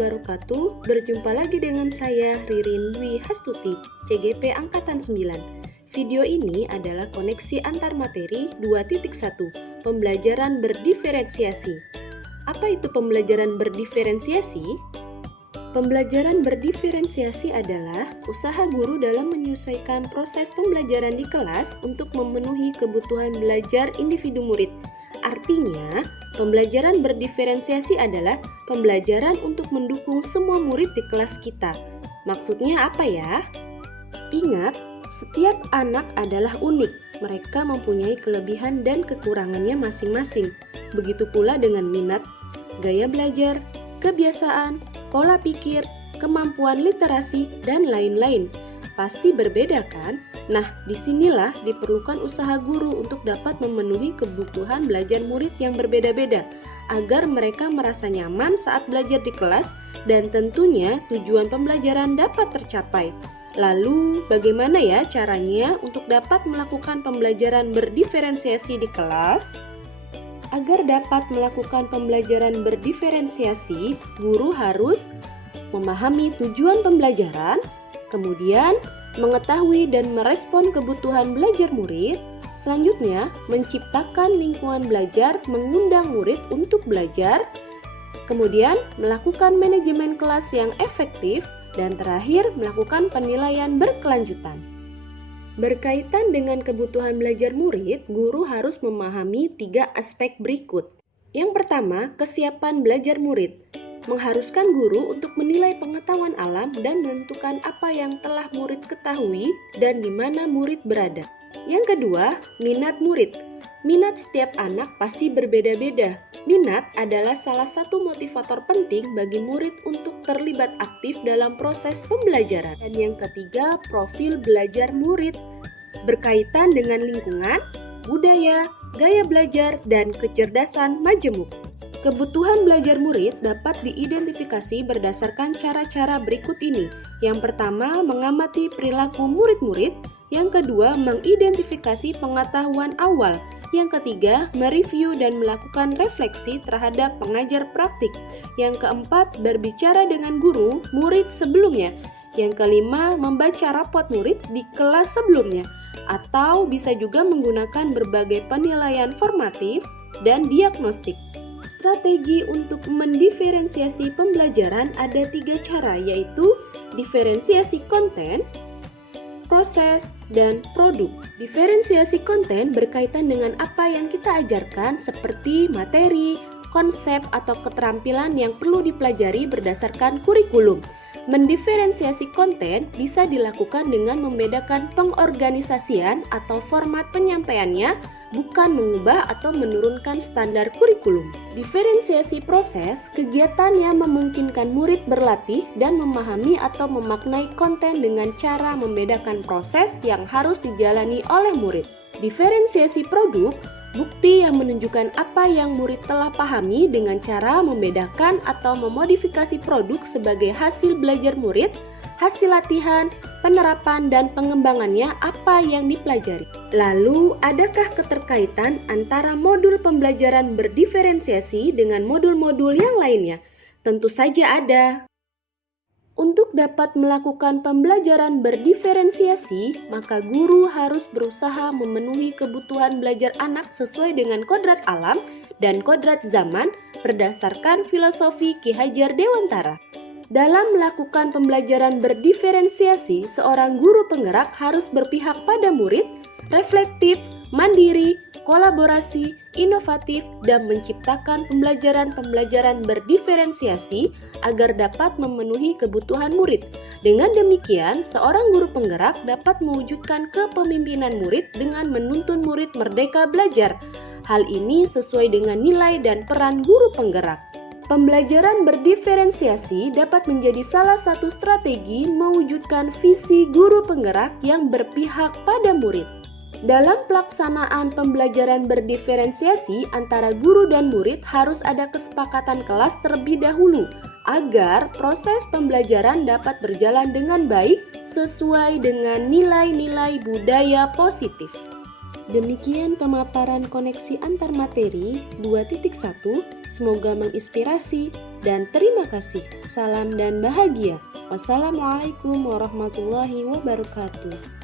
wabarakatuh. Berjumpa lagi dengan saya Ririn Dwi Hastuti, CGP Angkatan 9. Video ini adalah koneksi antar materi 2.1, pembelajaran berdiferensiasi. Apa itu pembelajaran berdiferensiasi? Pembelajaran berdiferensiasi adalah usaha guru dalam menyesuaikan proses pembelajaran di kelas untuk memenuhi kebutuhan belajar individu murid. Artinya, pembelajaran berdiferensiasi adalah pembelajaran untuk mendukung semua murid di kelas kita. Maksudnya apa ya? Ingat, setiap anak adalah unik. Mereka mempunyai kelebihan dan kekurangannya masing-masing. Begitu pula dengan minat, gaya belajar, kebiasaan, pola pikir, kemampuan literasi, dan lain-lain. Pasti berbeda kan? Nah, disinilah diperlukan usaha guru untuk dapat memenuhi kebutuhan belajar murid yang berbeda-beda, agar mereka merasa nyaman saat belajar di kelas dan tentunya tujuan pembelajaran dapat tercapai. Lalu, bagaimana ya caranya untuk dapat melakukan pembelajaran berdiferensiasi di kelas? Agar dapat melakukan pembelajaran berdiferensiasi, guru harus memahami tujuan pembelajaran, kemudian mengetahui dan merespon kebutuhan belajar murid, selanjutnya menciptakan lingkungan belajar mengundang murid untuk belajar, kemudian melakukan manajemen kelas yang efektif, dan terakhir melakukan penilaian berkelanjutan. Berkaitan dengan kebutuhan belajar murid, guru harus memahami 3 aspek berikut. Yang pertama, kesiapan belajar murid. Mengharuskan guru untuk menilai pengetahuan alam dan menentukan apa yang telah murid ketahui dan di mana murid berada. Yang kedua, minat murid. Minat setiap anak pasti berbeda-beda. Minat adalah salah satu motivator penting bagi murid untuk terlibat aktif dalam proses pembelajaran. Dan yang ketiga, profil belajar murid. Berkaitan dengan lingkungan, budaya, gaya belajar, dan kecerdasan majemuk. Kebutuhan belajar murid dapat diidentifikasi berdasarkan cara-cara berikut ini. Yang pertama, mengamati perilaku murid-murid. Yang kedua, mengidentifikasi pengetahuan awal. Yang ketiga, mereview dan melakukan refleksi terhadap pengajar praktik. Yang keempat, berbicara dengan guru, murid sebelumnya. Yang kelima, membaca rapot murid di kelas sebelumnya. Atau bisa juga menggunakan berbagai penilaian formatif dan diagnostik. Strategi untuk mendiferensiasi pembelajaran ada 3 cara, yaitu diferensiasi konten, proses, dan produk. Diferensiasi konten berkaitan dengan apa yang kita ajarkan seperti materi, konsep, atau keterampilan yang perlu dipelajari berdasarkan kurikulum. Mendiferensiasi konten bisa dilakukan dengan membedakan pengorganisasian atau format penyampaiannya, bukan mengubah atau menurunkan standar kurikulum. Diferensiasi proses, kegiatan yang memungkinkan murid berlatih dan memahami atau memaknai konten dengan cara membedakan proses yang harus dijalani oleh murid. Diferensiasi produk, bukti yang menunjukkan apa yang murid telah pahami dengan cara membedakan atau memodifikasi produk sebagai hasil belajar murid, hasil latihan, penerapan, dan pengembangannya apa yang dipelajari. Lalu, adakah keterkaitan antara modul pembelajaran berdiferensiasi dengan modul-modul yang lainnya? Tentu saja ada. Untuk dapat melakukan pembelajaran berdiferensiasi, maka guru harus berusaha memenuhi kebutuhan belajar anak sesuai dengan kodrat alam dan kodrat zaman berdasarkan filosofi Ki Hajar Dewantara. Dalam melakukan pembelajaran berdiferensiasi, seorang guru penggerak harus berpihak pada murid, reflektif, mandiri, kolaborasi, inovatif, dan menciptakan pembelajaran-pembelajaran berdiferensiasi agar dapat memenuhi kebutuhan murid. Dengan demikian, seorang guru penggerak dapat mewujudkan kepemimpinan murid dengan menuntun murid merdeka belajar. Hal ini sesuai dengan nilai dan peran guru penggerak. Pembelajaran berdiferensiasi dapat menjadi salah satu strategi mewujudkan visi guru penggerak yang berpihak pada murid. Dalam pelaksanaan pembelajaran berdiferensiasi antara guru dan murid harus ada kesepakatan kelas terlebih dahulu agar proses pembelajaran dapat berjalan dengan baik sesuai dengan nilai-nilai budaya positif. Demikian pemaparan koneksi antar materi 2.1, semoga menginspirasi dan terima kasih. Salam dan bahagia. Wassalamualaikum warahmatullahi wabarakatuh.